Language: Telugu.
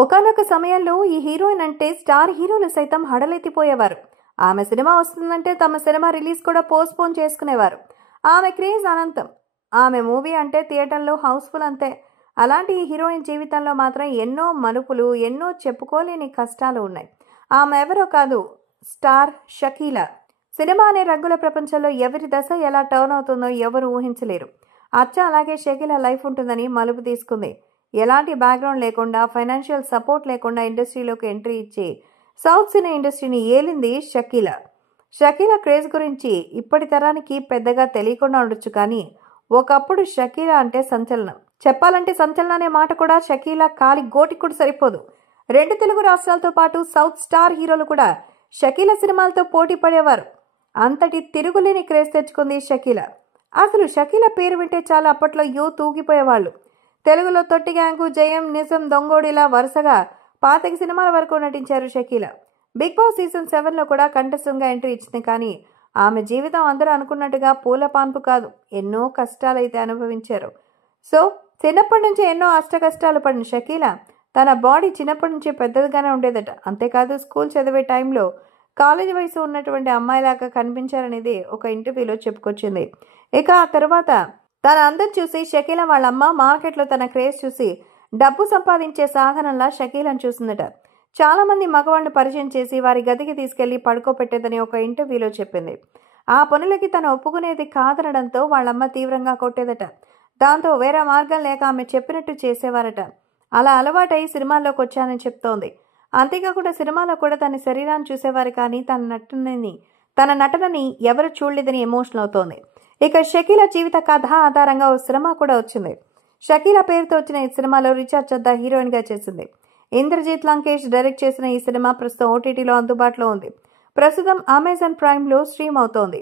ఒకానొక సమయంలో ఈ హీరోయిన్ అంటే స్టార్ హీరోలు సైతం హడలెత్తిపోయేవారు. ఆమె సినిమా వస్తుందంటే తమ సినిమా రిలీజ్ కూడా పోస్ట్పోన్ చేసుకునేవారు. ఆమె క్రేజ్ అనంతం. ఆమె మూవీ అంటే థియేటర్లో హౌస్ఫుల్ అంతే. అలాంటి ఈ హీరోయిన్ జీవితంలో మాత్రం ఎన్నో మలుపులు, ఎన్నో చెప్పుకోలేని కష్టాలు ఉన్నాయి. ఆమె ఎవరో కాదు, స్టార్ షకీలా. సినిమా అనే రంగుల ప్రపంచంలో ఎవరి దశ ఎలా టర్న్ అవుతుందో ఎవరు ఊహించలేరు. అచ్చా అలాగే షకీలా లైఫ్ ఉంటుందని మలుపు తీసుకుంది. ఎలాంటి బ్యాక్గ్రౌండ్ లేకుండా, ఫైనాన్షియల్ సపోర్ట్ లేకుండా ఇండస్ట్రీలోకి ఎంట్రీ ఇచ్చి సౌత్ సినీ ఇండస్ట్రీని ఏలింది షకీలా. షకీలా క్రేజ్ గురించి ఇప్పటి తరానికి పెద్దగా తెలియకుండా ఉండొచ్చు, కానీ ఒకప్పుడు షకీలా అంటే సంచలనం. చెప్పాలంటే సంచలనం అనే మాట కూడా షకీలా కాలి గోటికి కూడా సరిపోదు. 2 తెలుగు రాష్ట్రాలతో పాటు సౌత్ స్టార్ హీరోలు కూడా షకీలా సినిమాలతో పోటీ పడేవారు. అంతటి తిరుగులేని క్రేజ్ తెచ్చుకుంది షకీలా. అసలు షకీలా పేరు వింటే చాలా అప్పట్లో యూత్ ఊగిపోయేవాళ్ళు. తెలుగులో తొట్టి గ్యాంగు, జయం, నిజం, దొంగోడిలా వరుసగా 25 సినిమాల వరకు నటించారు షకీలా. బిగ్ బాస్ సీజన్ 7లో కూడా కంటెస్టెంట్గా ఎంట్రీ ఇచ్చింది. కానీ ఆమె జీవితం అందరూ అనుకున్నట్టుగా పూల పాన్పు కాదు. ఎన్నో కష్టాలైతే అనుభవించారు. సో చిన్నప్పటి నుంచి ఎన్నో అష్టకష్టాలు పడిన షకీలా తన బాడీ చిన్నప్పటి నుంచి పెద్దదిగానే ఉండేదట. అంతేకాదు స్కూల్ చదివే టైంలో కాలేజీ వయసు ఉన్నటువంటి అమ్మాయిలాగా కనిపించారనేది ఒక ఇంటర్వ్యూలో చెప్పుకొచ్చింది. ఇక ఆ తర్వాత తన అందం చూసి షకీలా వాళ్ళమ్మ మార్కెట్లో తన క్రేజ్ చూసి డబ్బు సంపాదించే సాధనంలా షకీలాను చూసిందట. చాలా మంది మగవాళ్ళని పరిచయం చేసి వారి గదికి తీసుకెళ్లి పడుకోపెట్టేదని ఒక ఇంటర్వ్యూలో చెప్పింది. ఆ పనులకి తను ఒప్పుకునేది కాదనడంతో వాళ్ళమ్మ తీవ్రంగా కొట్టేదట. దాంతో వేరే మార్గం లేక ఆమె చెప్పినట్టు చేసేవారట. అలా అలవాటై సినిమాల్లోకి వచ్చానని చెప్తోంది. అంతేకాకుండా సినిమాలో కూడా తన శరీరాన్ని చూసేవారు, కానీ తన నటనని ఎవరు చూడలేదని ఎమోషనల్ అవుతోంది. ఇక షకీలా జీవిత కథ ఆధారంగా ఓ సినిమా కూడా వచ్చింది. షకీలా పేరుతో వచ్చిన ఈ సినిమాలో రిచా చద్దా హీరోయిన్ గా చేసింది. ఇంద్రజిత్ లంకేష్ డైరెక్ట్ చేసిన ఈ సినిమా ప్రస్తుతం ఓటీటీలో అందుబాటులో ఉంది. ప్రస్తుతం అమెజాన్ ప్రైమ్ లో స్ట్రీమ్ అవుతోంది.